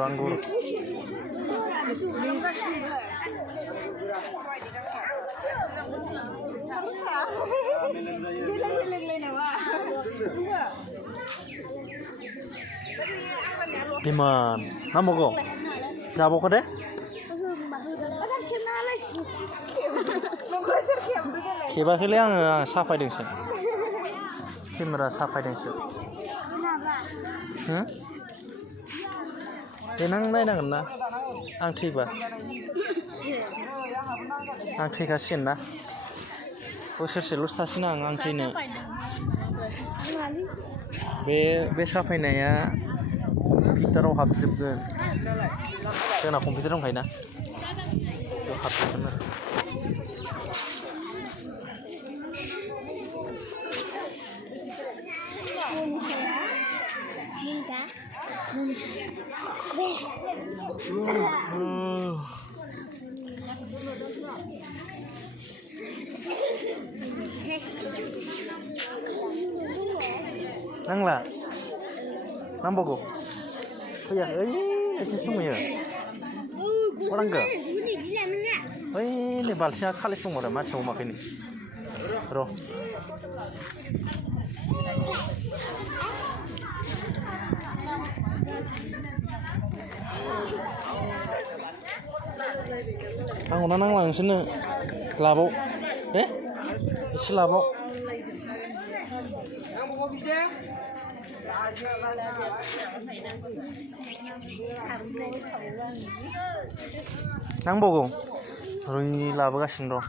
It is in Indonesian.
Anggur. Diman, nama kau? Siapa kau deh? Kiba kali ang sapai dengsi. Kamera sapai dengsi. Hah? Denang naik na, ang tiba. Ang tiga sin na. Usir selus tasina ang tina. Be sapai na ya. Komputer orang habiskan. Kena komputer orang kaya na. Itu habiskan na. Nang lah, nang bogo. Oh ya, ini semua ya. Orang ke? Ini balsnya kali semua ada macam mak ini. Roh. Ang nang lang sini labo. Isi labo. Nang bogo. Rui labo kasih dong.